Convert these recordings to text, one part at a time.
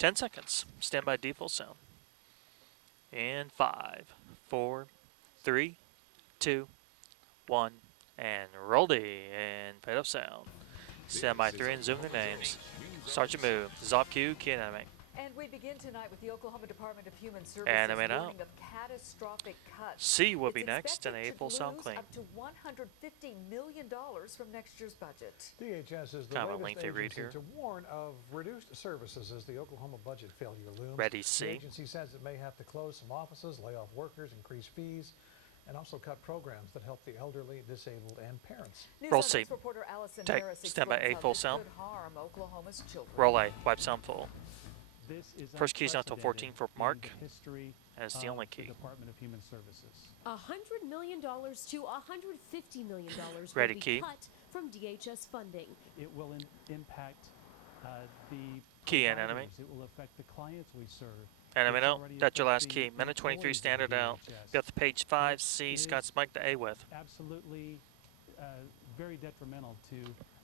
10 seconds. Stand by default sound. And 5, 4, 3, 2, 1, and roll D. And fade up sound. Stand by 3 and zoom their names. Start your move. Zop Q, key and animate. And we begin tonight with the Oklahoma Department of Human Services Animate out. warning of catastrophic cuts. C will be It's next in expected a full to sound lose clean. up to $150 million from next year's budget. DHS is the Kind of a latest lengthy read agency here. to warn of reduced services as the Oklahoma budget failure looms. Ready, The C. agency says it may have to close some offices, lay off workers, increase fees, and also cut programs that help the elderly, disabled, and parents. Roll News C. reporter Allison Take. Harris Stand by explains A how full this sound. could harm Oklahoma's children. Roll A. Wipe sound full. This is First key is not till 14 for Mark. History As the only key. Department of Human Services. $100 million to $150 million Ready, will be key. cut from DHS funding. It will impact the Key and providers. animate. It will affect the clients we serve. Animate It's out. already That's your last affecting key. Minute 23 employees of standard out. DHS. Got the page 5, It C. is Scott's Mike the A with. Absolutely very detrimental to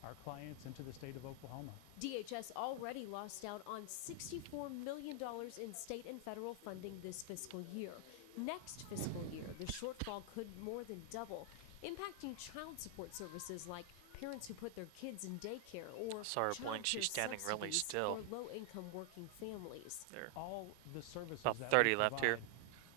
our clients and to the state of Oklahoma. DHS already lost out on $64 million in state and federal funding this fiscal year. Next fiscal year, the shortfall could more than double, impacting child support services like parents who put their kids in daycare or Sorry, child Blink, she's care standing really subsidies still. for low-income working families. There. All the services About that 30 we left here. provide,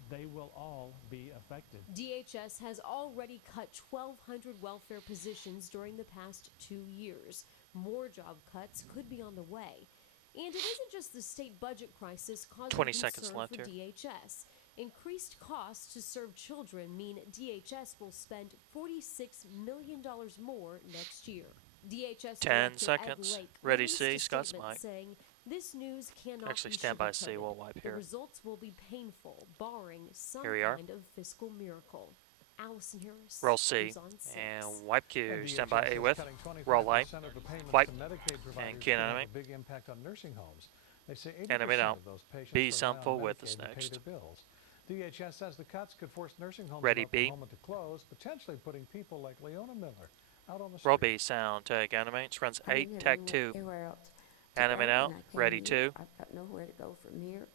they will all be affected. DHS has already cut 1,200 welfare positions during the past 2 years. More job cuts could be on the way. And it isn't just the state budget crisis causing 20 concern seconds for left here. DHS. Increased costs to serve children mean DHS will spend $46 million more next year. DHS 10 Director Ed seconds. Lake Ready, released C. a Scott's statement Mike. saying this news cannot Actually, be stand by C. sugarcoated. We'll wipe The here. results will be painful, barring some Here we are. kind of fiscal miracle. Allison Harris. Roll C. News on 6. And wipe Q. And Stand by DHS A is with. cutting 25% Roll A. of the payments Wipe. to Medicaid providers key and could have animate. a big impact on nursing homes. They say 80% Animate out. of those patients B. rely Sound on full with Medicaid us to pay next. their bills. DHS says the cuts could force nursing homes Ready, in B. Oklahoma to close, potentially putting people like Leona Miller out on the Roll street. B. Sound. Take. Animate. Runs I 8. didn't have Tag 2. anywhere else to Animate go, out. and I came Ready, here. 2. I've got nowhere to go from here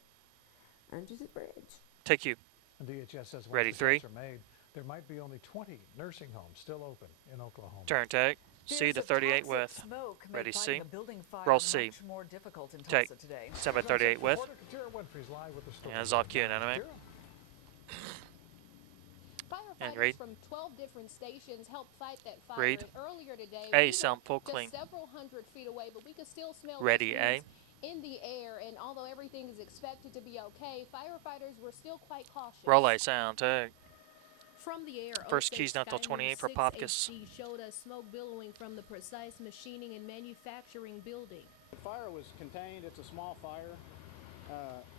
under the bridge. Take you. And DHS says once Ready, the 3. cuts are made, there might be only 20 nursing homes still open in Oklahoma. Turn. Take. C Fears to of 38 toxic with. smoke make Ready, fighting C. a building fire Roll C. much more difficult in Take. Tulsa today. Stand by 38 with. Reporter Katira Winfrey's live with the story. And it's off cue and animate. Katira? And Firefighters read. from 12 different stations helped fight that fire. Read. And earlier today, A. we Sound were full just clean. several hundred feet away, but we could still smell Ready, the A. fumes in the air. And although everything is expected to be okay, firefighters were still quite cautious. Roll A. Sound. Take. From the air, First OSA key's not till Sky 28 News for 6 Popkus. HD showed us smoke billowing from the precise machining and manufacturing building. The fire was contained. It's a small fire.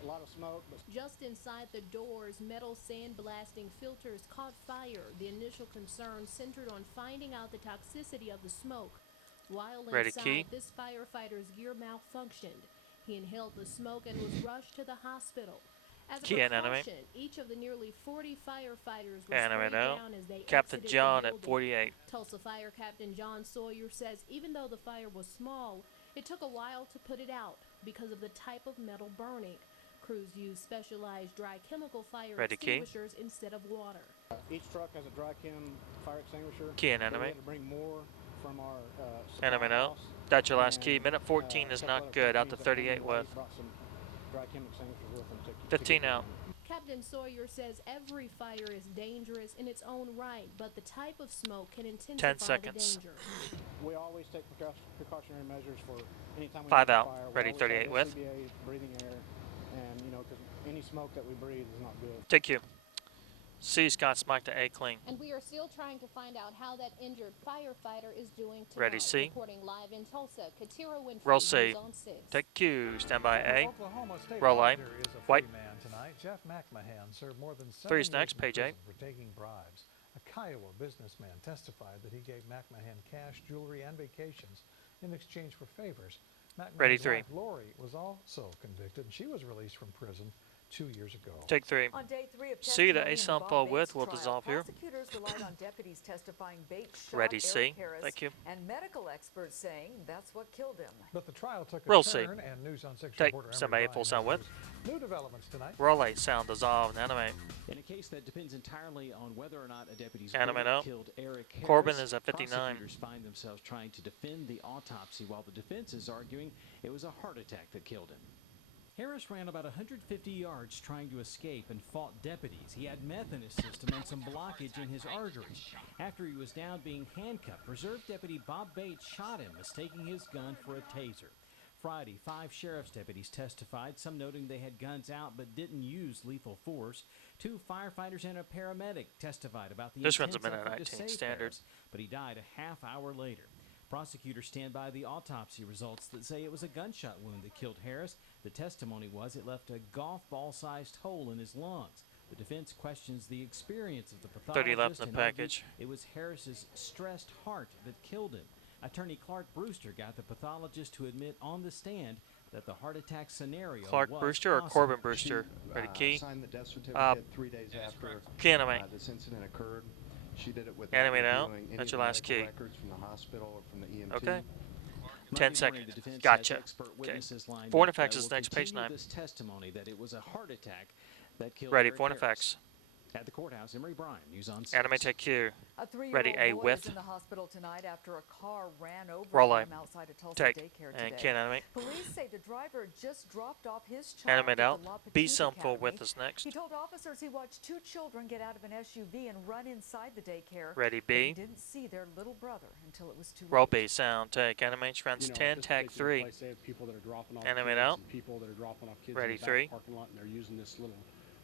A lot of smoke, but Just inside the doors, metal sandblasting filters caught fire. The initial concern centered on finding out the toxicity of the smoke. While Ready, inside, key. this firefighter's gear malfunctioned. He inhaled the smoke and was rushed to the hospital. As a Key and animate. precaution, each of the nearly 40 firefighters was Animate sprayed out. down as they Captain exited John the at building. 48. Tulsa Fire Captain John Sawyer says even though the fire was small, it took a while to put it out because of the type of metal burning. Crews use specialized dry chemical fire Ready, key. extinguishers instead of water. each truck has a dry chem fire extinguisher. Key and So we animate. had to bring more from our supply Animate out. house. That's your last key. And, Minute 14 a is couple not other good. Out to companies that came 38 in with. late brought some dry chem extinguishers with them to keep 15 it out. going. Captain Sawyer says every fire is dangerous in its own right, but the type of smoke can intensify the seconds. danger. We always take precautionary measures for anytime we 5 have a out. fire. We Ready, always 38 have with. CBA, breathing air, and because any smoke that we breathe is not good. Take you. C. Scott's Mike to A clean. And we are still trying to find out how that injured firefighter is doing tonight. Ready, C. Reporting live in Tulsa, Katira Winfrey, Roll C. News on 6. Take Q. Stand by A. Oklahoma State Roll A. Auditor is a White. free man tonight. Jeff McMahon served more than 7 Three's years next, in page prison 8. for taking bribes. A Kiowa businessman testified that he gave McMahon cash, jewelry, and vacations in exchange for favors. Ready, McMahon's 3. wife, Lori, was also convicted, and she was released from prison 2 years ago. Take 3. On day 3 of C, the testimony in A the sample Bob width Bates will trial, dissolve here. prosecutors relied on deputies testifying Bates shot Ready, Eric C. Harris Thank you. and medical experts saying that's what killed him. But the trial took a Roll C. turn, and News on 6 Take reporter Emery standby Bryan full has sound width. those new developments tonight. Roll A, sound dissolve and animate. In a case that depends entirely on whether or not a deputy's Animate bullet out. killed Eric Harris, Corbin is at 59. prosecutors find themselves trying to defend the autopsy while the defense is arguing it was a heart attack that killed him. Harris ran about 150 yards trying to escape and fought deputies. He had meth in his system and some blockage in his arteries. After he was down being handcuffed, Reserve Deputy Bob Bates shot him, mistaking his gun for a taser. Friday, 5 sheriff's deputies testified, some noting they had guns out but didn't use lethal force. 2 firefighters and a paramedic testified about the This runs a intense minute effort to 19 save standard. Harris, but he died a half hour later. Prosecutors stand by the autopsy results that say it was a gunshot wound that killed Harris. The testimony was it left a golf ball-sized hole in his lungs. The defense questions the experience of the 30 left pathologist in the and argued package. it was Harris's stressed heart that killed him. Attorney Clark Brewster got the pathologist to admit on the stand that the heart attack scenario Clark was Brewster or possible. Corbin Brewster? Ready, key. Signed the death certificate Uh, 3 days after Key animate. this incident occurred. She did it with Animate out. reviewing any That's of your the last medical key. records from the hospital or from the EMT. Okay. Monday 10 morning, seconds. the defense Gotcha. has expert Okay. witnesses lined Foreign up effects that is will next, page continue 9. this testimony that it was a heart attack that killed Ready, Eric foreign Harris. effects. At the courthouse, Emery Bryan, News on 6. Animate take Q. A 3-year-old Ready, A boy width. is in the hospital tonight after a car ran over Roll A. him outside a Tulsa Take. daycare And today. can animate. Police say the driver just dropped off his child Animate at out. the La B Petite sound full Academy. width is next. He told officers he watched 2 children get out of an SUV and run inside the daycare. Ready, but he B. didn't see their little brother until it was too Roll late. B, sound take. Animate runs 10, tag 3. People that are dropping off Animate kids out. and people that are dropping off kids Ready, in the 3. back parking lot, and they're using this little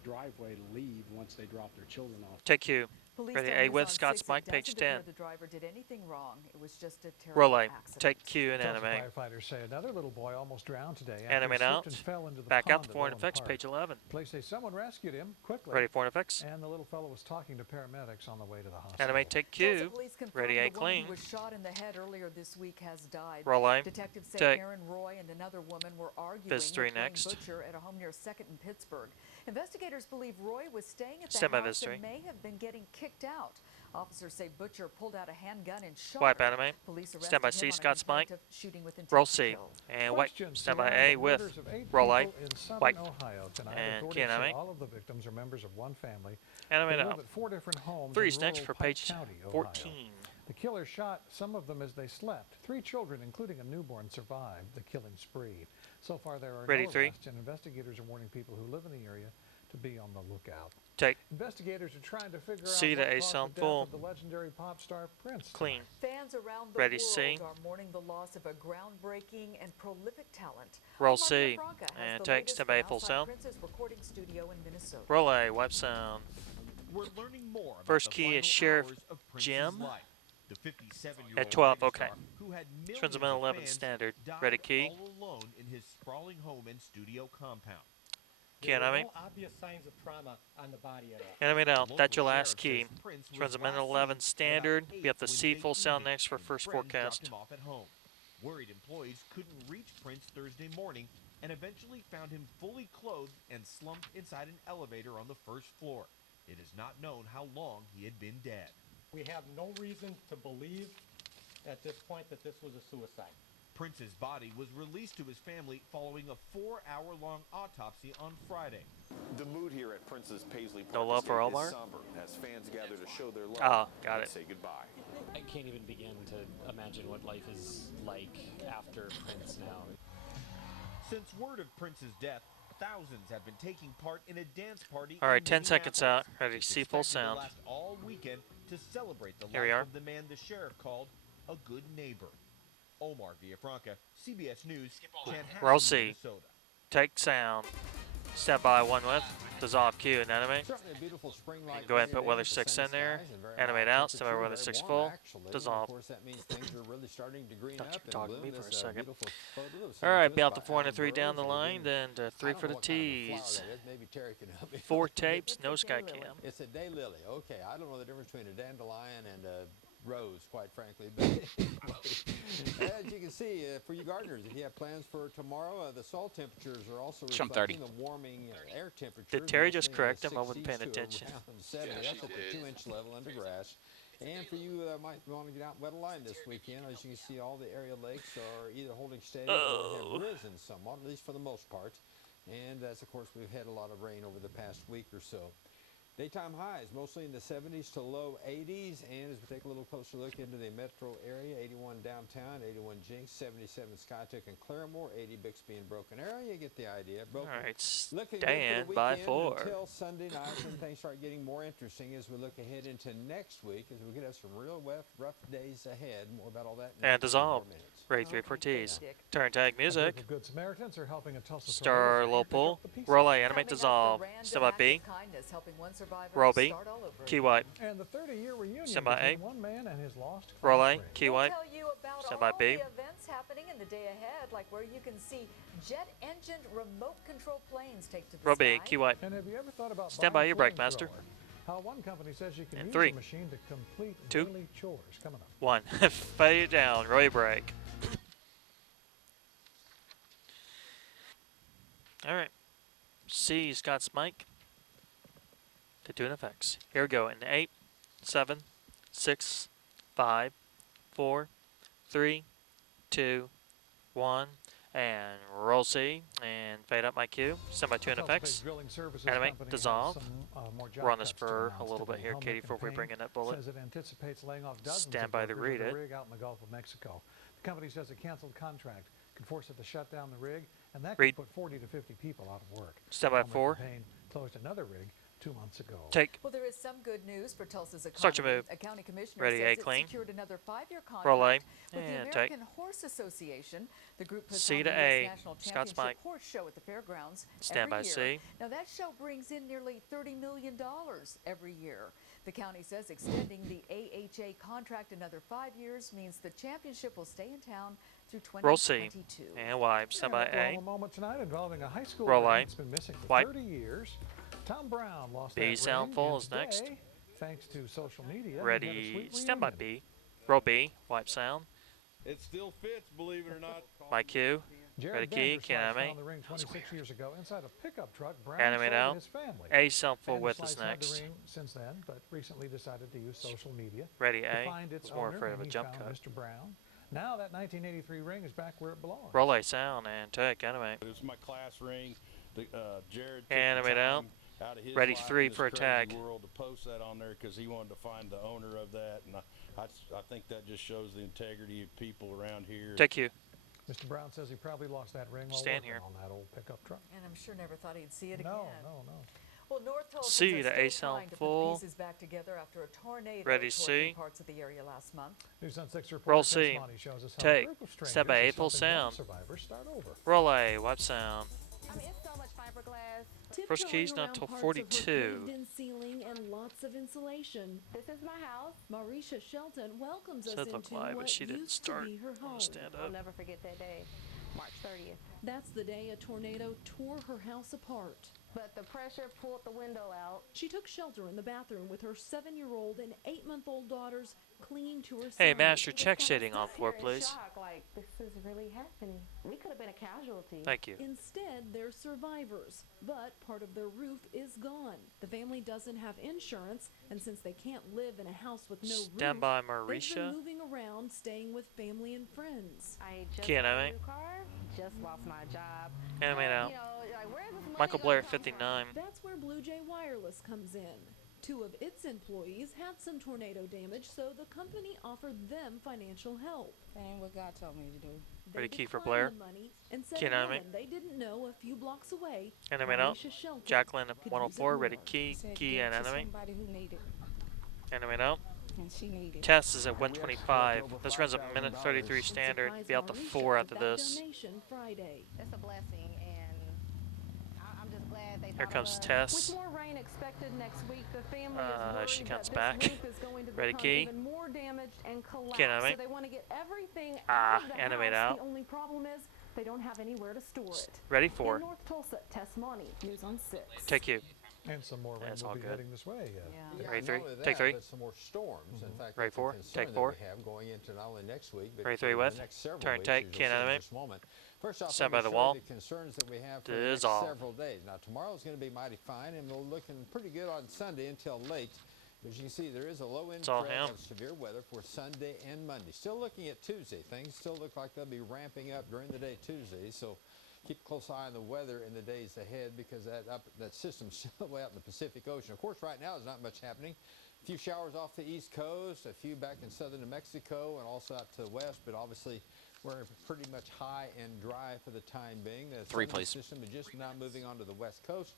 driveway to leave once they drop their children off. Take Q. Police Ready, tell A News width, on Scott's 6 mic, it page doesn't appear 10. the driver did anything wrong. It was just a terrible Roll A. accident. Take Q and Tulsa animate. firefighters say another little boy almost drowned today after Animate he slipped out. and fell into the Back pond out to at foreign Owen effects, Park. page 11. Police say someone rescued him quickly, Ready, foreign effects. and the little fellow was talking to paramedics on the way to the hospital. Animate take Tulsa Q. police confirm Ready, the A woman clean. who was shot in the head earlier this week has died. Roll A. Detectives say Take. Aaron Roy and another woman were arguing Viz with 3 Wayne next. Butcher at a home near 2nd and Pittsburgh. Investigators believe Roy was staying at the Stand by house Viz 3. and may have been getting kicked out. Officers say Butcher pulled out a handgun and shot Wipe her. animate. Police Stand by arrested C, him on a Scott's complaint mic. of shooting with intent Roll to C. kill. And wait. Questions Stand by surround A the with. murders of 8 Roll A. people in southern Wipe. Ohio tonight. And Authorities can say animate. all of the victims are members of one family. Animate They live out. at 4 different homes 3's in next rural for Pike page County, Ohio. 14. The killer shot some of them as they slept. 3 children, including a newborn, survived the killing spree. So far, there are Ready, no 3. arrests, and investigators are warning people who live in the area to be on the lookout. Take. Investigators are trying to figure C out to what A caused sound the death full. of the legendary pop star Prince. Clean. Fans around the Ready, world C. are mourning the loss of a groundbreaking and prolific talent. Roll Maria C. Franca has And the take latest stand by from full outside sound. Prince's recording studio in Minnesota. Roll A. Wipe sound. We're learning more about First the key is final Sheriff hours of Prince's Jim life. The 57-year-old at 12. megastar Okay. who had millions Transmittal of 11 fans standard. died Ready, key. all alone in his sprawling home and studio compound. Key animate. obvious signs of trauma on the body at all. Animate The out. local That's your last sheriff key. says Prince was Transmittal last 11 seen at standard. about We have the 8 C Wednesday full sound evening next for when first friends forecast. dropped him off at home. Worried employees couldn't reach Prince Thursday morning and eventually found him fully clothed and slumped inside an elevator on the first floor. It is not known how long he had been dead. We have no reason to believe at this point that this was a suicide. Prince's body was released to his family following a 4-hour-long autopsy on Friday. The mood here at Prince's Paisley Park No love for Estate Omar? is somber as fans gather to show their love Ah, got and it. say goodbye. I can't even begin to imagine what life is like after Prince now. Since word of Prince's death, thousands have been taking part in a dance party. All right, in 10 seconds out. Minneapolis. Ready, It's C full expected to sound. last all weekend to celebrate the Here we life are. of the man the sheriff called a good neighbor. Omar Villafranca, CBS News, Chanhassen, Roll C. Minnesota. Take sound. Step by 1 with. Dissolve Q and animate. Certainly a beautiful spring-like Go ahead and day put weather today, 6 sunny in there. skies and very Animate high out. Step by temperature, weather very 6 warm, full. actually. And Dissolve. of course, that means things are really starting to green Thought you up were and talking to bloom. me for a This, second. beautiful photo that was All sent right, to be us out by to 4 and a Alan 3 down the Burrows. line, Again, then to 3 I don't for know the what kind of a flower tees. that is. Maybe Terry can help me. 4 tapes, no It's a sky daylily. cam. It's a daylily. Okay, I don't know the difference between a dandelion and a rose, quite frankly. But anyway, as you can see, for you gardeners, if you have plans for tomorrow, the soil temperatures are also Jump reflecting 30. the warming air temperatures. Did Terry just mostly in correct the him? I wasn't 60s paying to attention. around 70. That's at the 2-inch level under grass. And for you that might want to get out and wet a line this weekend, as you can see, all the area lakes are either holding steady or have risen somewhat, at least for the most part. And that's, of course, we've had a lot of rain over the past week or so. Daytime highs mostly in the 70s to low 80s, and as we take a little closer look into the metro area, 81 downtown, 81 Jinx, 77 Skytook and Claremore, 80 Bixby and Broken Arrow. You get the idea. All right, Looking stand good for the by weekend 4. until Sunday night when things start getting more interesting as we look ahead into next week, as we could have some real rough days ahead. More about all that in And just a few more dissolve. minutes. Ready 3 for T's. Turn tag A music. group of Good Samaritans are helping a Tulsa Star tornado low pick pull. up the pieces. Roll A, animate, Coming up, the dissolve. random Stand by act B. of kindness helping one survivor Roll B. start all over Key again. wipe. And the 30-year reunion Stand by between A. one man and his lost Roll class A. ring. Key We'll wipe. tell you about Stand by all B. the events happening in the day ahead, like where you can see jet-engined remote-control planes take to the Roll B. sky. Key wipe. And have you ever thought about Stand buying by your a brake, master. flamethrower? How one company says you can And use 3, a machine to complete 2, daily chores. Coming up. 1. Fade it down. Roll your brake. All right. C, Scott's mic. To tune effects. Here we go. In 8, 7, 6, 5, 4, 3, 2, 1. And roll C. And fade up my cue. Stand by tune effects. Animate. Dissolve. We're on this for a little bit here, Katie, before we bring in that bullet. Says it anticipates laying off dozens Stand by of to workers read at it. the rig out in the Gulf of Mexico. The company says a canceled contract could force it to shut down the rig, and that Read. could put 40 to 50 people out of work. Stand by Helmer 4. Campaign closed another rig 2 months ago. Take. Well, there is some good news for Tulsa's economy. Start your move. A county commissioner Ready, says A, it clean. secured another 5-year contract Roll A. with the And American take. Horse Association. The group puts C on to the A. U.S. National Scott's Championship mic. Horse Show at the fairgrounds Stand by every year. C. Now, that show brings in nearly $30 million every year. The county says extending the AHA contract another 5 years means the championship will stay in town through Roll C. 2022. And wipe. Stand by A. A moment tonight involving a high school Roll ring A. that's been missing for Wipe. 30 years. Tom Brown lost B that sound ring, full and is next. today, thanks to social media, he had a Ready. sweet Stand by reunion. B. Roll B. Wipe sound. It still fits, believe it or not. My cue. Ready Jared key. Can Vanderslice animate. found the ring 26 years ago inside a pickup truck Brown Animate sold to out. his family. A sound full width is Vanderslice had next. the ring since then, but recently decided to use social media Ready to A. find its Was more owner, afraid of and a he jump found cut. Mr. Brown. Now that 1983 ring is back where it belongs. Roll A sound and take. Animate. It was my class ring. Jared took Animate the out. time out of his Ready life 3 in this for a crazy tag. world to post that on there because he wanted to find the owner of that, and I think that just shows the integrity of people around here. Take you. Mr. Brown says he probably lost that ring while Stand working here. on that old pickup truck. And I'm sure never thought he'd see it No, again. no, no. Well, North Tulsa C is to still A sound trying to put full. the pieces back together after a tornado Ready, tore C. through parts of the area last month. News on 6 reporter Roll Chris C. Monty shows us how Take. a group of Step by strangers A is full helping young sound. survivors start over. Roll A. Wipe sound. I mean, it's so much fiberglass. First key's not till 42. In ceiling and lots of insulation. This is my house. Marisha Shelton welcomes us Said into look live, what but she didn't used start. to be her home. Stand I'll up. never forget that day, March 30th. That's the day a tornado tore her house apart. But the pressure pulled the window out. She took shelter in the bathroom with her 7-year-old and 8-month-old daughters clinging to her Hey, side. Master, check shading on floor, Here in please. shock, like, this is really happening. We could have been a casualty. Thank you. Instead, they're survivors, but part of their roof is gone. The family doesn't have insurance, and since they can't live in a house with no Stand roof, by, they've been Marisha. moving around, staying with family and friends. I just Key got a animate. new car, just lost my job. Animate out. You know, like, where's this money Michael gonna Blair, come from? 59. That's where Blue Jay Wireless comes in. 2 of its employees had some tornado damage, so the company offered them financial help. Saying what God told me to do. Ready They key for declined Blair. the money and said Key a animate. woman they didn't know a few blocks away, Animate out. Marisha Shelton, Jacqueline, could use it 104. Ready more. key. Said Key give and to animate. somebody who needed, Animate out. and she needed. Test is at 125. This runs a minute 33 standard. Surprise Be out to Marisha 4 with after that this. donation Friday. It's a blessing, and I'm just glad they Here thought of comes us. Tess. With more rain expected next week, the family is worried she comes that back. this roof is going to Ready become key. even more damaged and collapse. Key animate. So they want to get everything Ah, out of the animate house. out. The only problem is they don't have anywhere to store it. Ready In 4. North Tulsa, Tess Monty, News on 6. Take you. And some more rain That's will all be good. heading this way. Yeah. Ready Not three? only Take that, three. but some more storms. In fact, Ready that's a four? concern Take that four. we have going into not only next week, but Ready for three with. the next several Turn weeks, take. as Key you'll see in animate. just a moment. First off, Stand let by me the show wall. you the concerns that we have for the next Dissolve. several days. Now, tomorrow is going to be mighty fine, and we're looking pretty good on Sunday until late. As you can see, there is a low-end all threat him. of severe weather for Sunday and Monday. Still looking at Tuesday. Things still look like they'll be ramping up during the day Tuesday, so keep a close eye on the weather in the days ahead because that system's still way out in the Pacific Ocean. Of course, right now there's not much happening. A few showers off the East Coast, a few back in southern New Mexico, and also out to the west, but obviously we're pretty much high and dry for the time being. The Three, southern please. system is just now moving onto the west coast.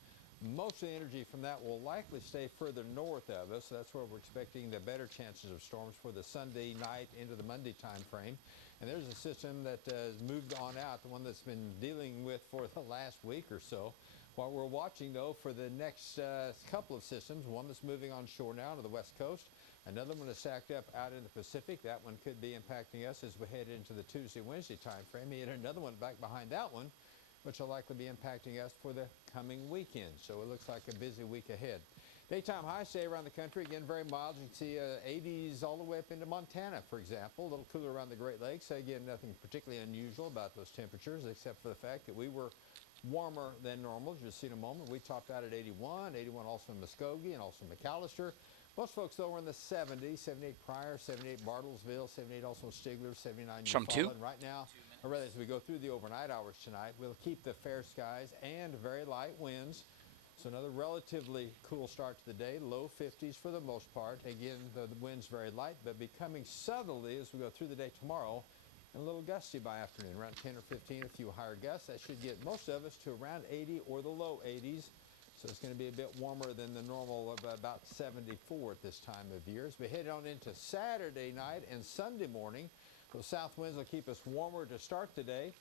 Most of the energy from that will likely stay further north of us. So that's where we're expecting the better chances of storms for the Sunday night into the Monday time frame. And there's a system that has moved on out, the one that's been dealing with for the last week or so. What we're watching, though, for the next couple of systems, one that's moving on shore now to the west coast, another one is stacked up out in the Pacific. That one could be impacting us as we head into the Tuesday-Wednesday time frame. And another one back behind that one, which will likely be impacting us for the coming weekend. So it looks like a busy week ahead. Daytime highs stay around the country. Again, very mild. You can see 80s all the way up into Montana, for example. A little cooler around the Great Lakes. Again, nothing particularly unusual about those temperatures except for the fact that we were warmer than normal. As you'll see in a moment, we topped out at 81. 81 also in Muskogee and also McAllister. Most folks, though, were in the 70s. 78 Pryor, 78 Bartlesville, 78 also Stigler, 79 From two? Eufaula. Right now, or rather as we go through the overnight hours tonight, we'll keep the fair skies and very light winds. So another relatively cool start to the day, low 50s for the most part. Again, the wind's very light, but becoming southerly as we go through the day tomorrow, and a little gusty by afternoon, around 10 or 15, a few higher gusts. That should get most of us to around 80 or the low 80s. So it's going to be a bit warmer than the normal of about 74 at this time of year. As we head on into Saturday night and Sunday morning, those south winds will keep us warmer to start the day.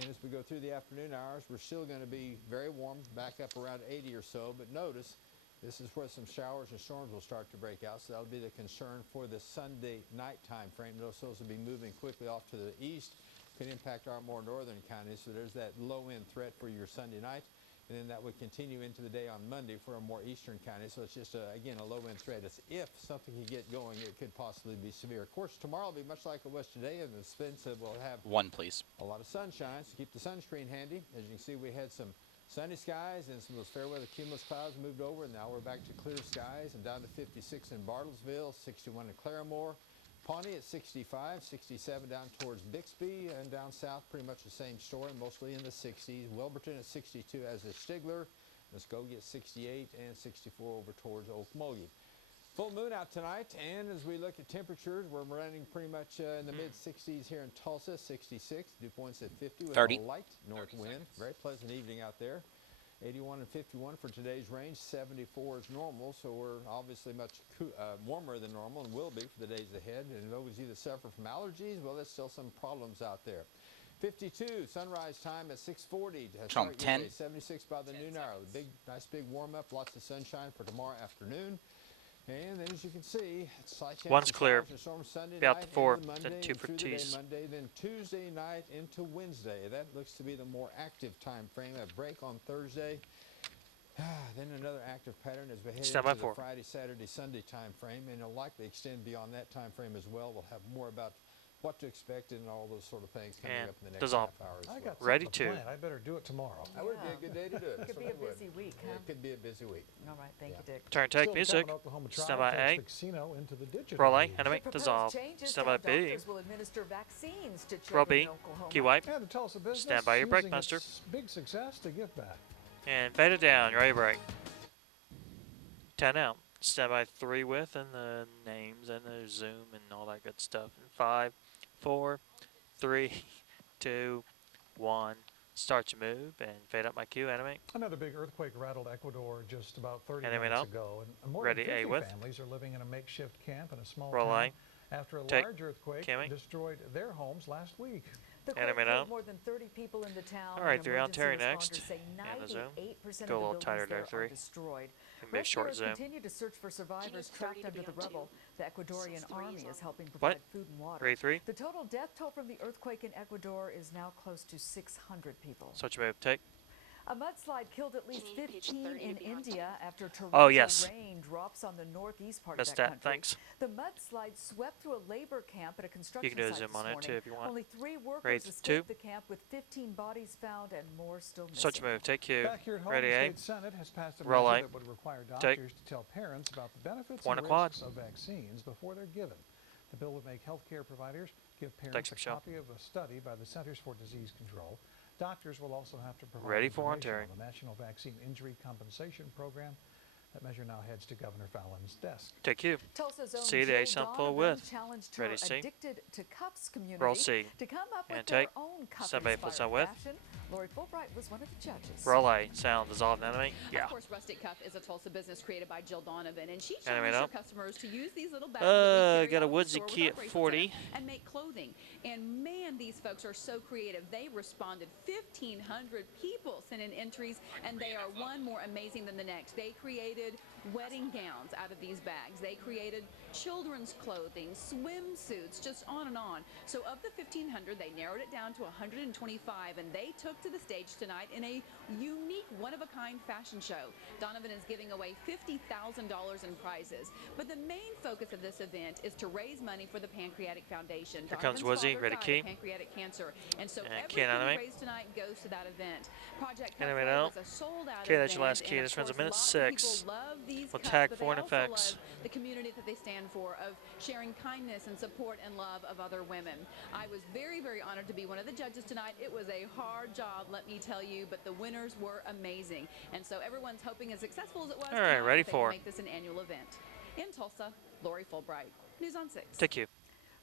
And as we go through the afternoon hours, we're still going to be very warm, back up around 80 or so. But notice, this is where some showers and storms will start to break out. So that'll be the concern for the Sunday night time frame. Notice those will be moving quickly off to the east. Could impact our more northern counties. So there's that low-end threat for your Sunday night. And then that would continue into the day on Monday for a more eastern county. So it's just, again, a low-end threat. It's if something can get going, it could possibly be severe. Of course, tomorrow will be much like it was today, and the sense that we'll have one, please. A lot of sunshine, so keep the sunscreen handy. As you can see, we had some sunny skies and some of those fair weather cumulus clouds moved over, and now we're back to clear skies and down to 56 in Bartlesville, 61 in Claremore. Pawnee at 65, 67 down towards Bixby, and down south pretty much the same story, mostly in the 60s. Wilburton at 62 as is Stigler. Muskogee at 68 and 64 over towards Okmulgee. Full moon out tonight, and as we look at temperatures, we're running pretty much in the mid-60s here in Tulsa, 66. Dew points at 50 with 30. a light north wind. Very pleasant evening out there. 81 and 51 for today's range. 74 is normal, so we're obviously much warmer than normal and will be for the days ahead. And those either suffer from allergies, well, there's still some problems out there. 52, sunrise time at 6:40. Trump 10. 76 by the noon hour. Nice big warm up, lots of sunshine for tomorrow afternoon. And then, as you can see, it's slight chance One's of clear. showers and storms Sunday Be out night to 4, into Monday then 2 and for through the day tees. Monday, then Tuesday night into Wednesday. That looks to be the more active time frame. A break on Thursday. Then another active pattern as we head Stand by into the 4. Friday, Saturday, Sunday time frame, and it'll likely extend beyond that time frame as well. We'll have more about what to expect and all those sort of things coming And up in the next dissolve. half hour as I well. got Ready something to. planned. I better do it tomorrow. That would be a good day to do it. Could That's be what a it would. busy week, Yeah, huh? it could be a busy week. All right, thank you, Dick. Turn take Still to music. come, an Oklahoma Stand tribe by takes A. the casino into the digital Roll A. age. Animate. The proposed Dissolve. changes Stand to by how B. doctors will administer vaccines to Roll children B. in Oklahoma. Key wipe. And the Tulsa business Stand by your brake using master. its big success to give back. And fade it down. Ready to break. 10 out. Stand by 3 with and the names and the zoom and all that good stuff. And 5, 4, 3, 2, 1. Start your move and fade up my cue. Animate. Another big earthquake rattled Ecuador just about 30 Animate minutes out. ago. And more Ready, than A 50 with. families are living in a makeshift camp in a small Roll town A. after a Take. large earthquake Cammy. destroyed their homes last week. The quake Animate killed out. more than 30 people in the town. All right, and 3 on Terry emergency next. responders say And the zoom. 98% Go a of little the tighter buildings there there, 3. are destroyed. Can be a short Rescuers zoom. continue to search for survivors trapped under the rubble. The Ecuadorian army is helping What? provide food and water. 3. The total death toll from the earthquake in Ecuador is now close to 600 people. Start your move. Take. A mudslide killed at least 15 in India after torrential Oh, yes. rain drops on the northeast part Missed of that that. country. Thanks. The mudslide swept through a labor camp at a construction You can do a site zoom this on it, morning. too, if you want. Only 3 workers Ready, escaped 2. the camp with 15 bodies found and more still missing. Switch move. Take Q. Back here at home, Ready, the A. state Senate has passed a Roll measure A. that would require Take. doctors to tell parents about the benefits One and a quad. risks of vaccines before they're given. The bill would make healthcare providers give parents Thanks, a Michelle. copy of a study by the Centers for Disease Control. Doctors will also have to provide Ready for information Ontario. on the National Vaccine Injury Compensation Program. That measure now heads to Governor Fallon's desk. Take Q. Tulsa's own C to Jill A sum full Donovan with. challenged her Ready, C. addicted to cups community Roll C. to come up And with take. their own Somebody pull cup-inspired some with. fashion. Lori Fulbright was one of the judges. Roll A. Sound. Dissolve enemy. Yeah. Of course, Rustic Cup is a Tulsa business created by Jill Donovan, and she Enemy challenged her up. customers to use these little bags that we carry Got a out of the woodsy store with key our at bracelets 40. in it and make clothing. And man, these folks are so creative. They responded. 1,500 people sent in entries, and they are one more amazing than the next. They created wedding gowns out of these bags. They created children's clothing, swimsuits, just on and on. So of the 1,500, they narrowed it down to 125, and they took to the stage tonight in a unique, one-of-a-kind fashion show. Donovan is giving away $50,000 in prizes. But the main focus of this event is to raise money for the Pancreatic Foundation. Here comes Donovan's Woozy, father ready died key. of pancreatic cancer, and so And everything key enemy. raised tonight goes to that event. Project Enemy Cup out. was a sold-out Okay, that's your event, last key. and of This runs a course, minute lots of 6. people love these We'll cups, tag but 4 they in also effects. love the community that they stand for, of sharing kindness and support and love of other women. I was very, very honored to be one of the judges tonight. It was a hard job, let me tell you, but the winners were amazing. And so everyone's hoping as successful as it was All right, tonight, ready that they will for. make this an annual event. In Tulsa, Lori Fulbright, News on 6. Take you.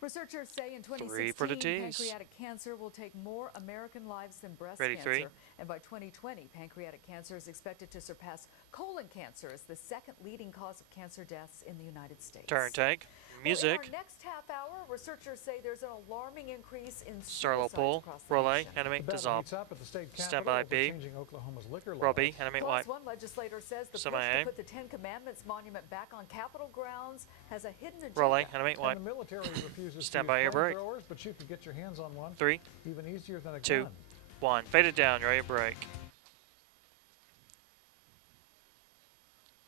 Researchers say in 3 for the 2016, T's. pancreatic cancer will take more American lives than breast Ready, cancer. 3. And by 2020, pancreatic cancer is expected to surpass colon cancer as the second leading cause of cancer deaths in the United States. Turn take. Well, Music. in our next half hour, researchers say there's an alarming increase in Starlow suicides pull. across the Roll A. nation. Enemy. The battle Dissolve. heats up at the state Stand capitol by over B. changing Oklahoma's liquor Roll laws. B. Enemy. Plus, White. one legislator says the push Semi to A. put the Ten Commandments monument back on Capitol grounds has a hidden agenda. Roll A. Enemy. And White. the military refuses Stand to by use your break. flamethrowers, but you can get your hands on one 3, even easier than a 2, gun. 1. Fade it down. Ready to break.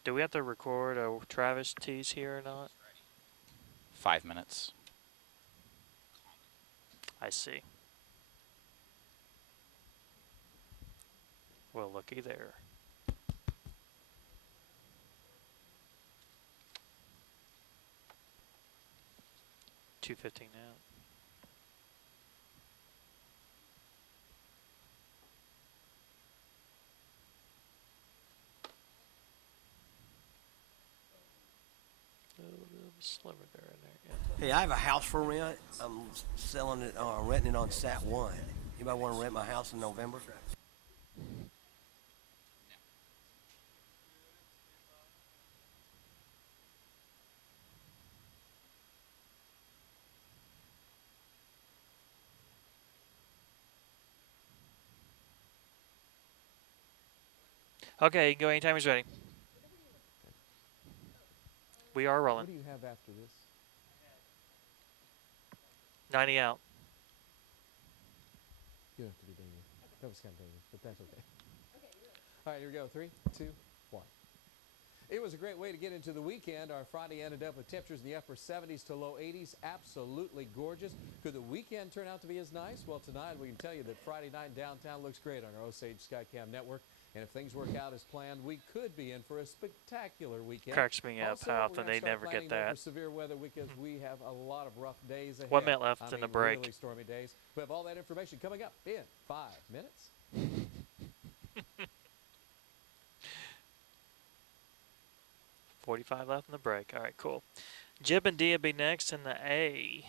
Do we have to record a Travis tease here or not? 5 minutes. I see. Well, looky there. $2.15 now. A little bit of a sliver there in there. Yeah. Hey, I have a house for rent. I'm selling it, renting it on Sat One. Anybody want to rent my house in November? Okay, you can go anytime he's ready. We are rolling. What do you have after this? 90 out. You don't have to be Damien. That was kind of Damien, but that's okay. All right, here we go. 3, 2, 1. It was a great way to get into the weekend. Our Friday ended up with temperatures in the upper 70s to low 80s. Absolutely gorgeous. Could the weekend turn out to be as nice? Well, tonight we can tell you that Friday night downtown looks great on our Osage Skycam network. And if things work out as planned, we could be in for a spectacular weekend. Cracks me up Also, how we're often gonna they start never get planning now that. for severe weather because we have a lot of rough days ahead. 1 minute left I in the mean, break. really stormy days. We have all that information coming up in 5 minutes. 45 left in the break. All right, cool. Jib and D will be next in the A.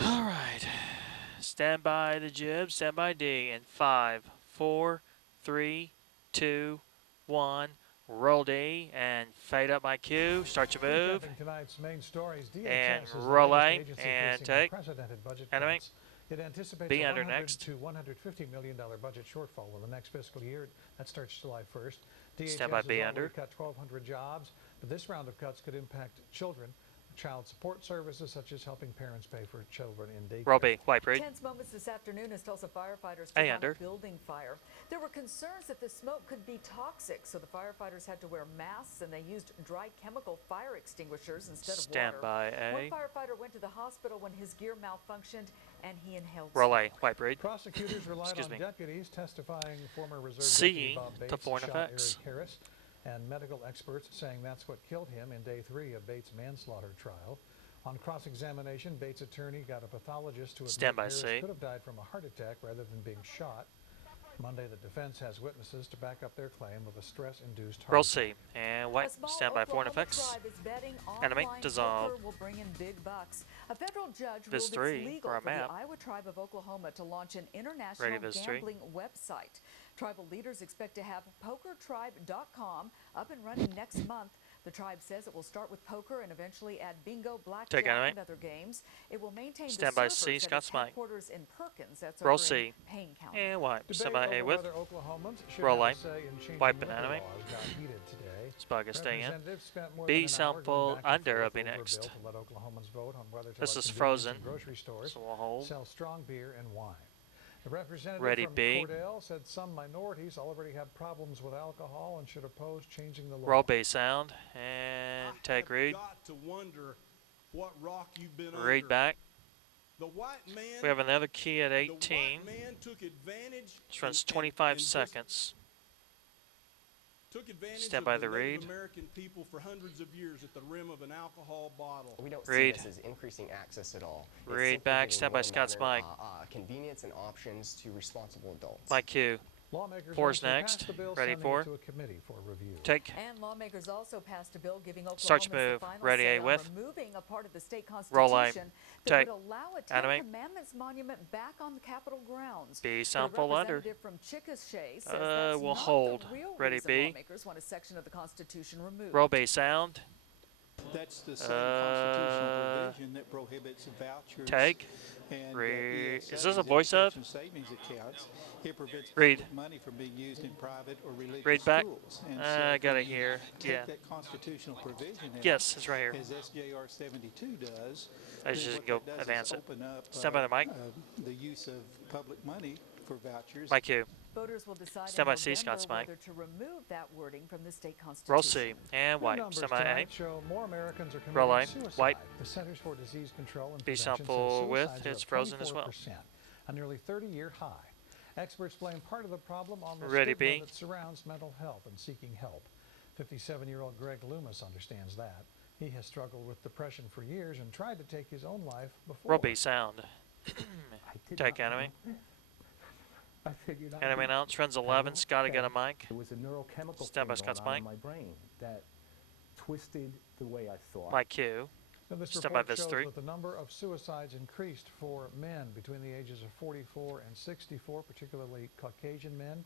All right. Stand by the Jib, stand by D in 5, 4, 3, 2, 1. Roll D and fade up my Q. Start your move. Recapping tonight's main stories, DHS And is the roll latest A agency and facing take. unprecedented budget Enemy. cuts. It anticipates B a under $100 next. to $150 million budget shortfall in the next fiscal year. That starts July 1st. DHS Stand by has B already under. cut 1,200 jobs, but this round of cuts could impact children. child support services such as helping parents pay for children in daycare. Roby, wipe read. Tense moments this afternoon as Tulsa firefighters took Hey, on a Under. building fire. There were concerns that the smoke could be toxic, so the firefighters had to wear masks and they used dry chemical fire extinguishers instead of water. Standby A. One firefighter went to the hospital when his gear malfunctioned and he inhaled Roll A, smoke. wipe read. Prosecutors relied Excuse on me. deputies testifying former Reserve C Deputy Bob Bates to foreign shot effects. Eric Harris, and medical experts saying that's what killed him in day 3 of Bates' manslaughter trial. On cross-examination, Bates' attorney got a pathologist to admit Stand by Harris C. could have died from a heart attack rather than being shot. Monday, the defense has witnesses to back up their claim of a stress-induced heart Roll attack. C. And wipe. A small Standby foreign Oklahoma effects. tribe is betting Animate, online dissolve. poker will bring in big bucks. A federal judge Viz ruled 3 it's legal for a for the map. Iowa tribe of Oklahoma to launch an international Ready, Viz 3. gambling website. Tribal leaders expect to have pokertribe.com up and running next month. The tribe says it will start with poker and eventually add bingo, blackjack, Take animate. and other games. It will maintain Standby the C, servers at Scott its Smite. headquarters in Perkins. That's Roll over C. in Payne County. And wipe. Debate Standby A over with. whether Oklahomans should Roll have A. a say in changing Wipe and liquor animate. laws got heated today. Spug is staying in. Representatives spent more B than an hour sample going back and under forth will be over a next. bill to let Oklahomans vote on whether to This let is convenience frozen, and grocery stores so we'll hold. sell strong beer and wine. The representative Ready, from B. Cordell said some minorities already have problems with alcohol and should oppose changing the law. Roll B sound. And take read. Got to wonder what rock you've been Read under. back. The white man, We have another key at the 18. white man took advantage. This runs and 25 just seconds. Took advantage Stand of by the the Native read. American people for hundreds of years at the rim of an alcohol bottle. We don't Read. see this as increasing access at all. It's Read simply back. giving Stand by more Scott modern, Spike. convenience and options to responsible adults. My cue. Lawmakers Four's eventually next. passed the bill, Ready sending for? it to a committee for review. Take. And lawmakers also passed a bill giving Start Oklahomans your the move. final Ready, say A on with. removing a part of the state Roll A. constitution that Take. would allow a Ten Animate. Commandments monument back on the Capitol grounds. B But sound a full under. representative from Chickasha says that's We'll not hold. the real Ready, reason B. lawmakers want a section of the Constitution removed. Roll B sound. That's the same constitutional provision that prohibits vouchers. Take. And Read. ESAs, Is this a voice of? education savings accounts. It prevents Read. public money from being used in private or religious Read back. schools. And I got when it you here. take Yeah. that constitutional provision out, Yes, it's right here. as SJR 72 does. I then just what go that does is advance it. open up, Stand by the mic. the use of public money for vouchers. My cue. Voters will decide Stand in by C, November Scott Smite. whether to remove that wording from the state constitution. Roll C. And New wipe. numbers Stand by A. tonight show more Americans are Roll A. committing suicide. Wipe. The Centers for Disease Control and B Prevention says sample with. suicides are It's up frozen as well. 24%, a nearly 30-year high. Experts blame part of the problem on the Ready, stigma B. that surrounds mental health and seeking help. 57-year-old Greg Loomis understands that. He has struggled with depression for years and tried to take his own life before. Roll B sound. Take enemy. I figured out Enemy announce. Runs 11. Scotty got a mic. It was a neurochemical Stand by thing Scott's going on mic. in my brain that twisted the way I thought. My cue. Now, this Stand by report Viz shows 3. that the number of suicides increased for men between the ages of 44 and 64, particularly Caucasian men.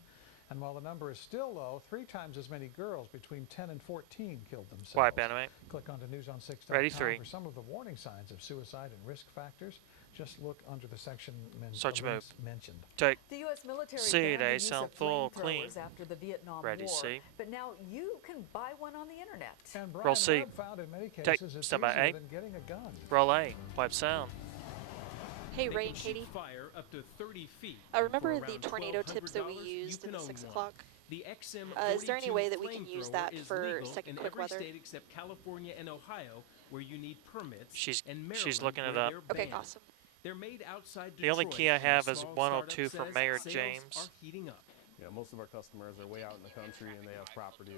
And while the number is still low, 3 times as many girls between 10 and 14 killed themselves. Wipe animate. Click onto newson6.com Ready, 3. for some of the warning signs of suicide and risk factors. Just look under the section Start your move. mentioned. Take. The U.S. military C. banned the They use sound of full flamethrowers clean. after the Vietnam Ready, War. C. But now you can buy one on the internet. And Brian Roll C. Webb found in many Take. cases it's Stand by easier A. than getting a gun. Roll A. Wipe sound. Hey, They Ray can and shoot Katie. fire up to 30 feet. Remember and for the around tornado tips that we $1,200, used you in the can 6 own one. o'clock? The XM Is there any way that we can use flamethrower that is for legal second in quick every weather? state except California and Ohio, where you need permits. She's and she's Maryland, looking it where up. they're Okay, banned. awesome. They're made outside The only Detroit, key I and the have is small 102 startup from says Mayor sales James. are heating up. Yeah, most of our customers are way out in the country and they have property.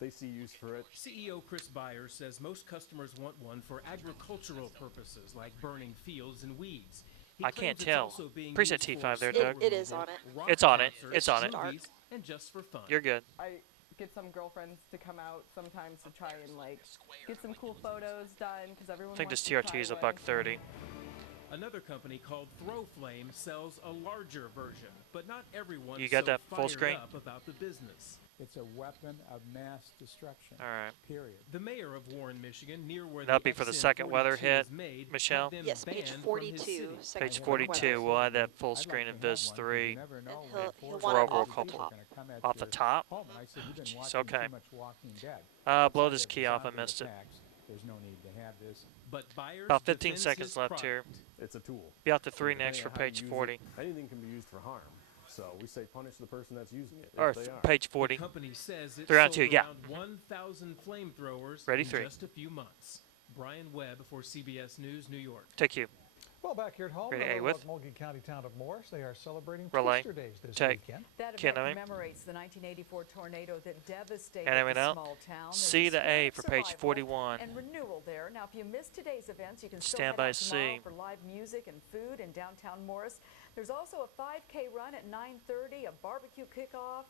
They see use for it. CEO Chris Byers says most customers want one for agricultural purposes, like burning fields and weeds. He I claims can't it's tell. also being Preset used T5 for there, snow Doug. It is removal, on it. rock It's on it. concerts, It's on it. movies, and just for fun. You're good. I get some girlfriends to come out sometimes to try and like get some cool photos done because everyone I think wants this to TRT try is one. $130. Another company called Throwflame sells a larger version, but not everyone You got so that full fired screen? up about the business. It's a weapon of mass destruction. All right. Period. The mayor of Warren, Michigan, near where That'll the be for the XM second weather 42 hit, is made, Michelle. had them Yes, page banned from his 42, city. second Page Second 42, we'll add that full I'd screen like in to have Viz one 'cause 3. you never know he'll- when he'll force want it Roll off the people are top. gonna come at Off the your top? home. And I said, you've been Jeez, watching okay. too much Walking Dead. Blow Outside this of key off, I zombie missed it. attacks, there's no need to have this. But buyers About 15 defends seconds his left here. product. It's a tool. Be out to So 3 depending next for on how you page use 40. it, anything can be used for harm. So we say punish the person that's using it. Or if they are. page 40. The company says it 3 on sold 2, yeah. around 1,000 flamethrowers Ready, in 3. just a few months. Brian Webb for CBS News, New York. Take you. Well, back here at home, Ready, in A the with. Mulgee County town of Morris, they are celebrating Relay. Twister Days this Take. weekend. That Can event I? commemorates the 1984 tornado that devastated Enemy the now. small town. There's C to spirit A of for page survival 41. and renewal there. Now, if you missed today's events, you can still Stand head by out tomorrow C. for live music and food in downtown Morris. There's also a 5K run at 9:30, a barbecue cook-off,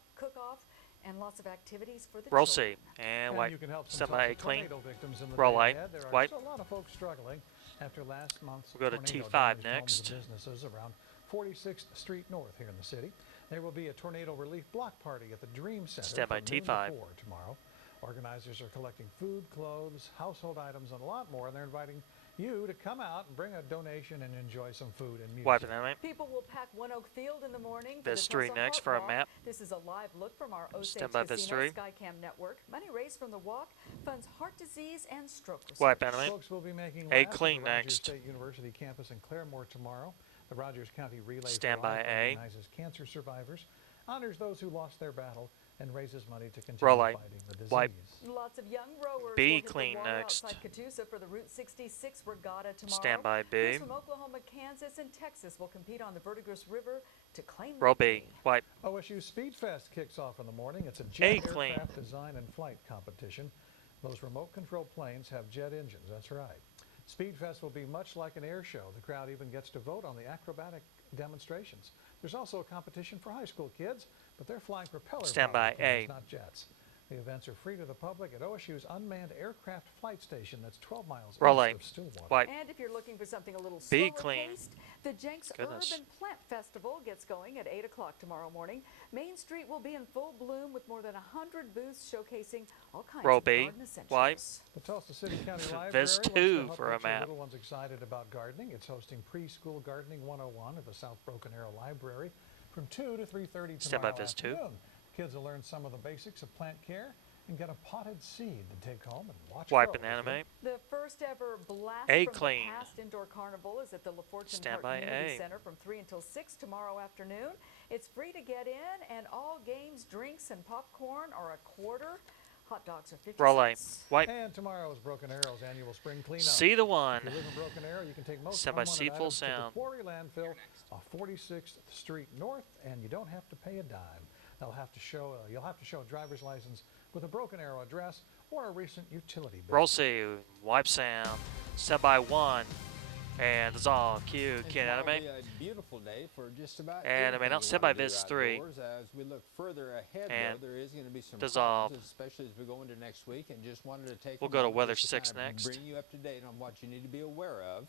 and lots of activities for the Roll children. C. And And white. you can help some Stand by A tough clean. tornado victims in the Roll day light. ahead. There are White. still a lot of folks struggling after last month's We'll go to tornado T5 damaged homes next. and businesses around 46th Street North here in the city. There will be a tornado relief block party at the Dream Center Stand by from noon to T5. 4 tomorrow. Organizers are collecting food, clothes, household items, and a lot more, and they're inviting you to come out and bring a donation and enjoy some food and music. Wipe it enemy. People will pack One Oak Field in the morning for This the 3 Tulsa next Heart for a Walk. map. This is a live look from our Osage Stand by this Casino 3. Skycam network. Money raised from the walk funds heart disease and stroke research. Wipe enemy. Folks will be making A laps at clean the Rogers next. State University campus in Claremore tomorrow. The Rogers County Relay Stand for Life by A. recognizes cancer survivors, honors those who lost their battle, and raises money to continue Roll light. fighting the disease. Wipe. Lots of young rowers B will hit clean the water next. outside Catoosa for the Route 66 regatta tomorrow. Stand by B. Crews from Oklahoma, Kansas, and Texas will compete on the Verdigris River to claim Roll B. victory. Wipe. OSU Speed Fest kicks off in the morning. It's a A jet clean. aircraft design and flight competition. Those remote-controlled planes have jet engines. That's right. Speed Fest will be much like an air show. The crowd even gets to vote on the acrobatic demonstrations. There's also a competition for high school kids, but they're flying propeller Stand by planes, A. not jets. The events are free to the public at OSU's unmanned aircraft flight station that's 12 miles Roll east A. of Stillwater. Wipe. And if you're looking for something a little Be slower clean. paced, the Jenks Goodness. Urban Plant Festival gets going at 8 o'clock tomorrow morning. Main Street will be in full bloom with more than 100 booths showcasing all kinds Roll of B. garden essentials. Wipe. The Tulsa City County Library Viz wants to 2 help for a get your map. little ones excited about gardening. It's hosting Preschool Gardening 101 at the South Broken Arrow Library from 2 to 3:30 Stand by tomorrow Viz 2. afternoon. Kids will learn some of the basics of plant care and get a potted seed to take home and watch Wipe grow. and animate. The first ever blast A from clean. the past indoor carnival is at the LaFortune Stand Park by Community A. Center from 3 until 6 tomorrow afternoon. It's free to get in, and all games, drinks, and popcorn are a quarter. Hot dogs are 50 Roll A. cents. Wipe. And tomorrow is Broken Arrow's annual spring cleanup. C the 1. If you live in Broken Arrow, you can take most Stand by unwanted C full items to the sound. quarry landfill off 46th Street North, and you don't have to pay a dime. You'll have to show a driver's license with a Broken Arrow address or a recent utility bill. Roll C. Wipe sound. Stand by 1. And dissolve. Q. And Can tomorrow will animate. be a beautiful day for just about And I mean, anything I'll you stand wanna by do Viz 3. outdoors. As we look further ahead, And though, there is going to be some dissolve. problems, especially as we go into next week, and just wanted to take We'll a go to moment Weather just 6 kind of next. bring you up to date on what you need to be aware of.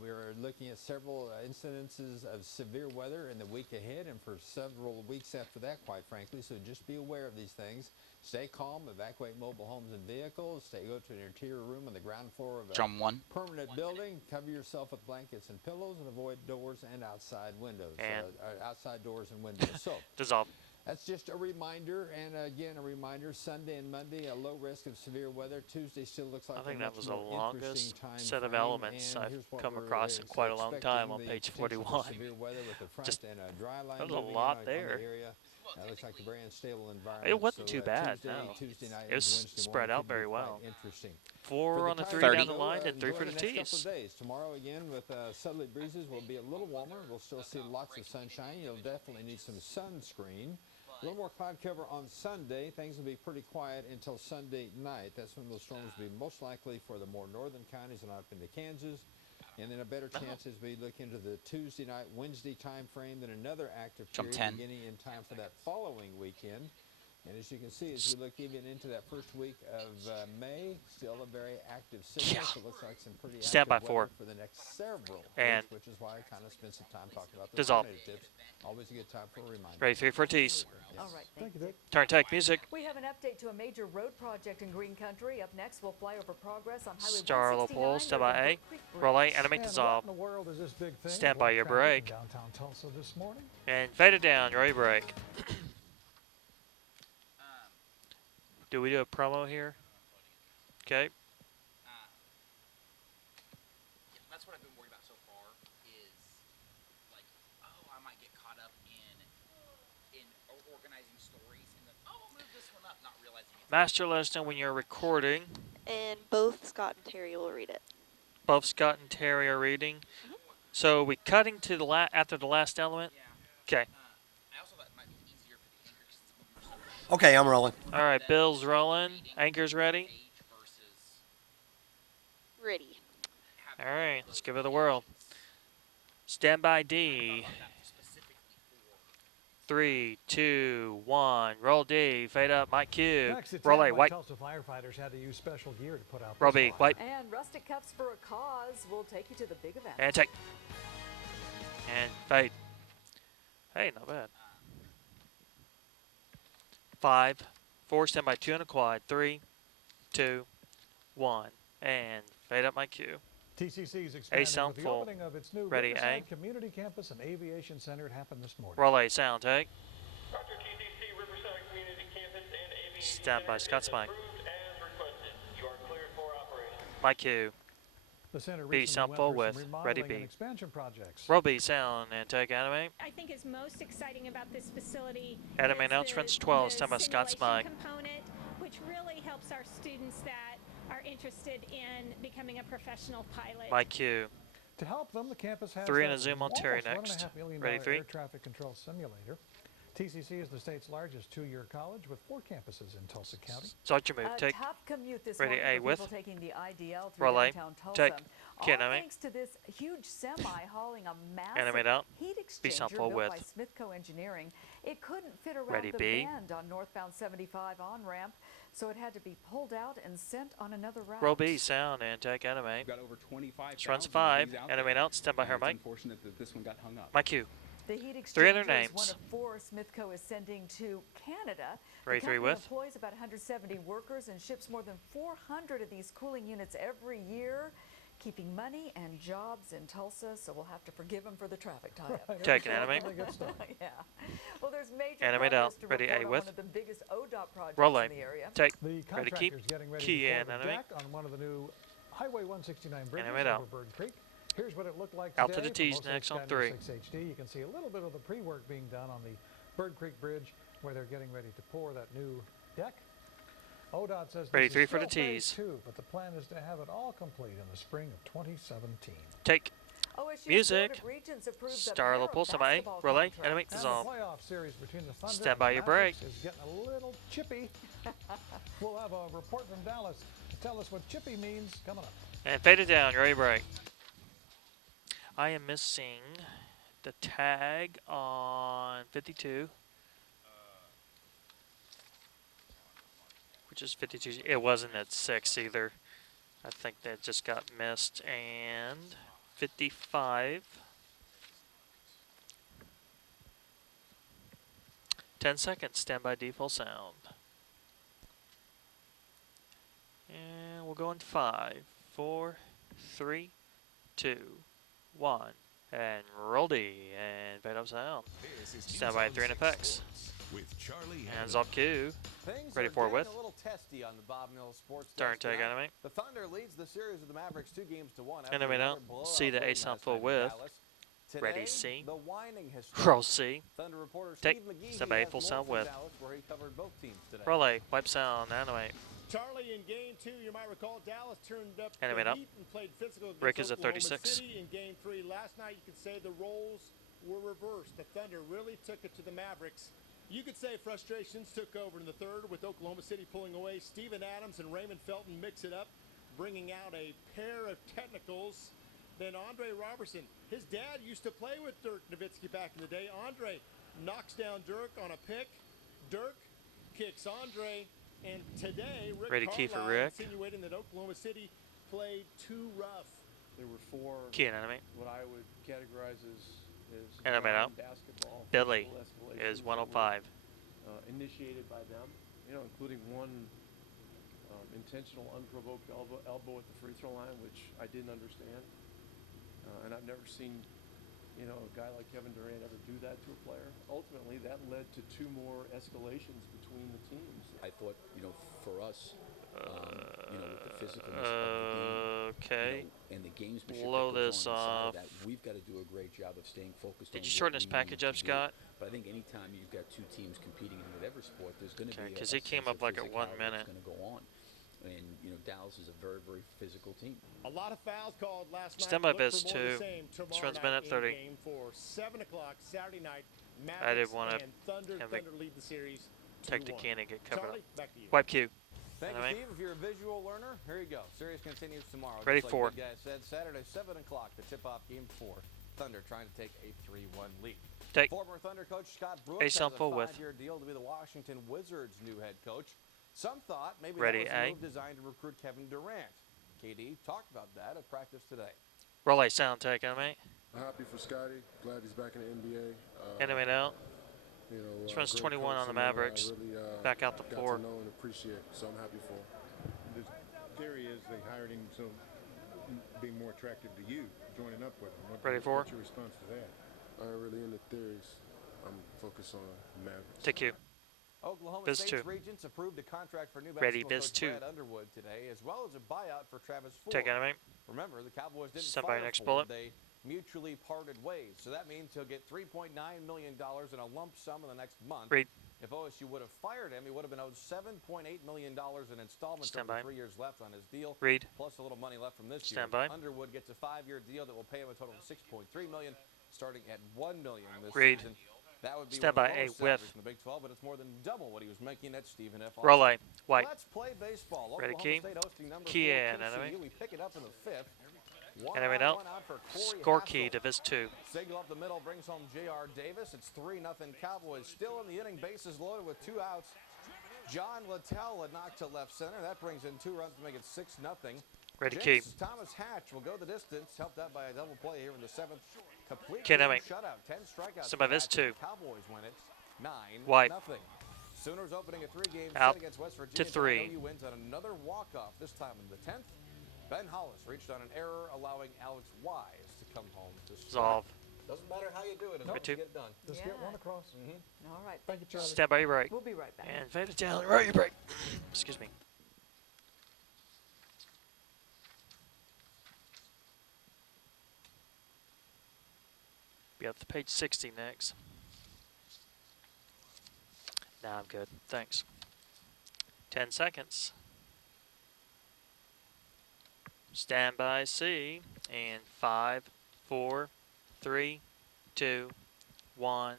We are looking at several incidences of severe weather in the week ahead and for several weeks after that, quite frankly. So just be aware of these things. Stay calm, evacuate mobile homes and vehicles, go to an interior room on the ground floor of a Drum 1. permanent building, cover yourself with blankets and pillows, and avoid doors and outside windows, And outside doors and windows. So dissolve. that's just a reminder, and again, a reminder, Sunday and Monday, a low risk of severe weather. Tuesday still looks like I think a that much was the more longest interesting time set of frame, elements and I've here's what come we're across in quite a long time on expecting, page the potential for 41. severe weather with the front Just- and a dry line there was a moving in lot on there. the area. Looks like a very unstable environment. It wasn't So, too bad, Tuesday, no. Tuesday night It was and Wednesday spread morning out could be very quite well. Interesting. 4 For on the time 3 being, down the though, line and 3 enjoy for the next couple of tees. days. Tomorrow again with southerly breezes will be a little warmer. We'll still see lots of sunshine. You'll definitely need some sunscreen. A little more cloud cover on Sunday. Things will be pretty quiet until Sunday night. That's when those storms will be most likely for the more northern counties and up into Kansas. And then a better chance as we look into the Tuesday night, Wednesday time frame, then another active Jump period 10. beginning in time for that following weekend. And as you can see, as we look even into that first week of May, still a very active system. So it looks like some pretty Stand by active 4. weather for the next several And weeks, which is why I kind of spent some time talking about the dissolve. tornado tips. Always a good time for a reminder. Ready 3 for tees. All right, thank you, Dick. Turn take music. We have an update to a major road project in Green Country. Up next, we'll fly over progress on Highway Star low 169 pole. Stand near by the A. Brook Creek Roll A. Bridge. Animate And dissolve. what in the world is this big thing? Stand by What your traffic break. in downtown Tulsa this morning. And fade it down. Ready break. Do we do a promo here? Okay. Master, let us know when you're recording. And both Scott and Terry will read it. Both Scott and Terry are reading. So we cutting to the after the last element? Okay. Okay, I'm rolling. All right, Bill's rolling. Anchor's ready. Ready. All right, let's give it a whirl. Standby D. 3, 2, 1. Roll D. Fade up. Mike Q. Next, it's Roll A. White. Tulsa firefighters had to use special gear to put out Roll this B. fire. White. And Rustic Cups for a Cause will take you to the big event. And take. And fade. Hey, not bad. 5, 4. Standby 2 on a quad. 3, 2, 1. And fade up my Q. TCC is A expanding sound with the full. opening of its new Ready, Riverside A. Community Campus and Aviation Center. It happened this morning. Roll A. Sound take. Standby Scott's mic. My Q. The center B. recently Sound went full through some with. remodeling Ready and B. expansion projects. Roll B. Sound and take animate. I think is most exciting about this facility Animate is announcements the 12. Standby Scott's simulation mic. component, which really helps our students that are interested in becoming a professional pilot. My Q. To help them, the campus has 3 and the a zoom on Terry almost next. $1.5 million Ready, 3. air traffic control simulator. TCC is the state's largest two-year college with 4 campuses in Tulsa County. Start your move. A Take. tough commute this Ready, morning A for with. people taking the IDL through Roll A. downtown Tulsa. Take. All Kid, animate. thanks to this huge semi hauling a Animate massive out. heat B sound exchanger full built by with. Smithco Engineering. It couldn't fit around Ready, the B. bend on northbound 75 on-ramp, so it had to be pulled out and sent on another route. Roll B. Sound and take animate. Got over 25. This runs 5. Animate out. Stand by her It's mic. unfortunate that this one got hung up. My Q. The heat 3 other exchanger is one names. of 4 Smithco is sending to Canada. Ready, The 3 company with. employs about 170 workers and ships more than 400 of these cooling units every year, keeping money and jobs in Tulsa, so we'll have to forgive them for the traffic tie-up. Take an animate. Yeah. Well, there's major Animate progress out. to Ready, report A on with. one of the biggest ODOT projects Roll A. in the area. Take. The Ready, contractor's keep. getting ready Key to pour and the animate. deck on one of the new Highway 169 bridges Animate over out. Bird Creek. Here's what it looked like Out to today the T's from next on Osage 3. County 6 HD. You can see a little bit of the pre-work being done on the Bird Creek Bridge where they're getting ready to pour that new deck. ODOT says Ready, this 3 is for the still phase T's. 2, but the plan is to have it all complete in the spring of 2017. Take. OSU's Music. Board of Regents approves a Star pair low of pulse. Am I? basketball Roll A. contracts. Animate And dissolve. the playoff series between the Thunder Stand and by the your Mavericks break. is getting a little chippy. We'll have a report from Dallas to tell us what chippy means coming up. And fade it down. Ready, break. I am missing the tag on 52. Which is 52. It wasn't at 6 either. I think that just got missed. And 55. 10 seconds. Stand by default sound. And we'll go in 5, 4, 3, 2, 1. And roll D. And fade up sound. Stand by 3 and effects. With Charlie Hands off cue. Ready for it with. A little testy on the Bob Mills Sports Turn Desk take tonight. animate. The Thunder leads the series with the Mavericks 2-1. after Animate another out. blowout See the win A sound last full night in with. Dallas. Ready Today, C. the whining has Roll started. C. Thunder reporter Take. Steve McGee Stand by has full more sound from with. Dallas, where he covered both teams today. Roll A. Wipe sound. Animate. Charlie, in game 2, you might recall Dallas turned up Animate the up. heat and played physical against Rick is at Oklahoma 36. City. In game 3 last night, you could say the roles were reversed. The Thunder really took it to the Mavericks. You could say frustrations took over in the third with Oklahoma City pulling away. Steven Adams and Raymond Felton mix it up, bringing out a pair of technicals. Then Andre Robertson, his dad used to play with Dirk Nowitzki back in the day. Andre knocks down Dirk on a pick. Dirk kicks Andre. And today, Rick Ready key for Carlisle Rick. insinuating that Oklahoma City played too rough. There were 4 Key and animate. what I would categorize as Animate out. basketball Billy physical is escalations 105. that were, initiated by them, including one intentional unprovoked elbow at the free throw line, which I didn't understand. And I've never seen you know, a guy like Kevin Durant ever do that to a player. Ultimately, that led to 2 more escalations between the teams. I thought, you know, for us, you know, with the physicalness of the game, okay. you know, and the gamesmanship Blow that goes this on inside off. of that, we've got to do a great job of staying focused Did on you what shorten this we package need up, to do. Scott? But I think anytime you've got 2 teams competing in whatever sport, there's going to be a Because he came sense up of like at 1 physicality minute. that's going to go on. And, you know, Dallas is a very, very physical team. A lot of fouls called last night. Stand by Look biz for more of the 2. same This tomorrow runs night minute in 30. game for 7 o'clock Saturday night. I did Mavericks want to and Thunder. have Thunder lead the series. take the 2-1. can and get covered Charlie, up. back to you. Wipe Q. Thank You know what I you, mean? Steve. If you're a visual learner, here you go. Series continues tomorrow. Ready Just for like Big Guy said, Saturday, 7 o'clock, the tip-off game 4. Thunder trying to take a 3-1 lead. Take. Former Thunder coach Scott Brooks has a full width. 5-year deal to be the Washington Wizards' new head coach. Some thought maybe Ready, that was a A. move designed to recruit Kevin Durant. KD talked about that at practice today. Roll a sound take, mate. Happy for Scotty. Glad he's back in the NBA. Animate out. You know, This runs great 21 on coach, the someone that I Mavericks. really, Back out the got 4. to know and appreciate, so I'm happy for him. The theory is they hired him so being more attractive to you, joining up with him. Ready for? What's your response to that? I ain't really into theories. I'm focused on Mavericks. Take you. Oklahoma Biz State's 2. Regents approved a contract for new Ready, basketball Biz coach 2. Brad Underwood today, as well as a buyout for Travis Ford. Take animate. Remember, the Cowboys didn't Stand by fire next Ford. bullet. They mutually parted ways. So that means he'll get $3.9 million in a lump sum in the next month. Read. If OSU would have fired him, he would have been owed $7.8 million in installments Stand over by. 3 years left on his deal. Read. Plus a little money left from this Stand year. by. Underwood gets a 5-year deal that will pay him a total of $6.3 million, starting at $1 million this Read. season. That would be Stand one of by. the A lowest whiff. salaries in the Big 12, but it's more than double what he was making at Stephen F. Roll Austin. A. White. Let's play baseball. Ready, Oklahoma key? State hosting number Key 4 in, TCU. enemy. We pick it up in the 5th. Animate out. Score key to Viz 2. Signal up the middle brings home J.R. Davis. It's 3-0 Cowboys. Still in the inning, bases loaded with 2 outs. John Littell had knocked to left center. That brings in 2 runs to make it 6-0. Ready, James key. Thomas Hatch will go the distance, helped out by a double play here in the 7th. Complete Kid, game enemy. shutout. 10 strikeouts. Stand by for Viz Hatch. 2. Cowboys win it 9-0. Wipe. Sooners opening a 3-game Out set against West to Virginia. 3. IOU wins on another walk-off, this time in the 10th. Ben Hollis reached on an error, allowing Alex Wise to come home to Resolve. Doesn't matter how you do it, as long as you get it done. Just get one across. All right. Thank you, Charlie. Stand by your break. We'll be right back. And fade it down. Right your break. Excuse me. Be up to page 60 next. Nah, I'm good. Thanks. 10 seconds. Stand by C. And 5, 4, 3, 2, 1.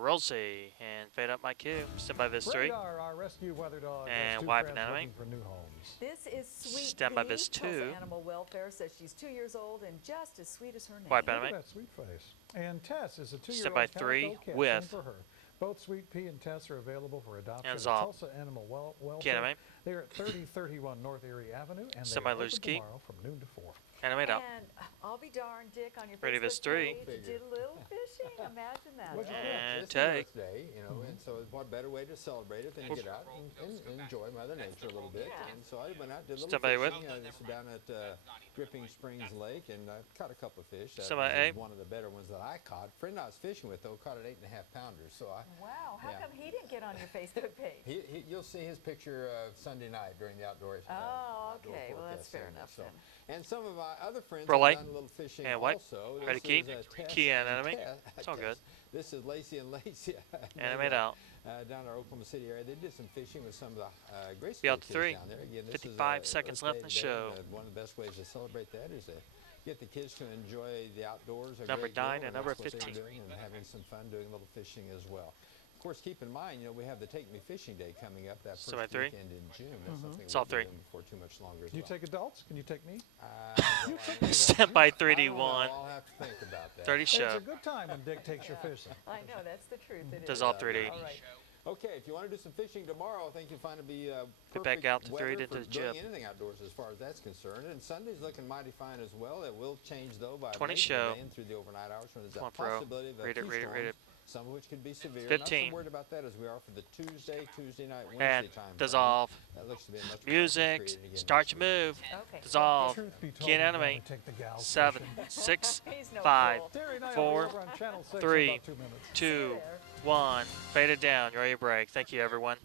Roll C. And fade up my cue. Stand by Viz 3. Radar, our rescue weather dog, has And 2 wipe friends an enemy. looking for new homes. This is Sweet Stand by Pea. Viz Tulsa 2. Animal Welfare says she's 2 years old and just as sweet as her name. Wipe Look enemy. at that sweet face. And Tess is a 2-year-old Stand by calico 3 cat. with. Same for her. Both Sweet Pea and Tess are available for adoption And at Zob. Tulsa Animal Welfare. Kid, enemy. They're at 3031 North Erie Avenue, and Stand they're by loose open key. tomorrow from noon to 4. Animate out. And I'll be darned, Dick, on your Ready, Facebook Viz 3. page, did a little fishing. Imagine that. And It's take. Earth Day, you know, and so what better way to celebrate it than get out and enjoy Mother Nature a little bit. And so I went out, did a little Stand by with. fishing. This is down at Dripping Springs Lake, and I caught a couple of fish. That Stand by was A. one of the better ones that I caught. Friend I was fishing with, though, caught an 8.5 pounder. So I, Wow, how Yeah. come he didn't get on your Facebook page? you'll see his picture Sunday night during the outdoor. Oh, outdoor okay. Well, that's forecast fair Sunday. enough So, then. and some of my other friends Relay. have done a little fishing And wipe. also. Ready, This key. is, Tess Key in, and enemy. Tess- It's all good. This is Lacey and Lacey. Animate out. Down in our Oklahoma City area. They did some fishing with some of the Grace Be out to kids 3. down there. Again, this 55 is, seconds Earth left in Day the today, show. and, one of the best ways to celebrate that is to get the kids to enjoy the outdoors. a Number great deal, 9 and number that's what they're 15. doing, and having some fun doing a little fishing as well. Of course, keep in mind, we have the Take Me Fishing Day coming up that So first by 3. weekend in June. That's something It's all we'll be 3. doing before too much longer as Can you well. take adults? Can you take me? Stand by 3D1. I'll have to think about that. 30 It's show. a good time when Dick takes you fishing. I know, that's the truth. It Does is. all 3D. All right. Okay, if you want to do some fishing tomorrow, I think you'll find it be Get back perfect out to weather 3 into for the doing jib. anything outdoors as far as that's concerned. And Sunday's looking mighty fine as well. It will change though by 20 late show. today and through the overnight hours when there's Come a on, Pro. possibility of a Read it, few read it, read storms it. some of which could be severe. 15. Not so worried about that as we are for the Tuesday night, Wednesday And time. dissolve. That looks to be a much Music. created again Start next your week. move. Okay. Dissolve. Truth be told, Key and we'd enemy. rather take the gals 7, fishing. 6, He's no 5, fool. Terry Knight 4, over on Channel 6 in 3, about 2 minutes. 2, 1. Fade it down. You're ready to break. Thank you, everyone.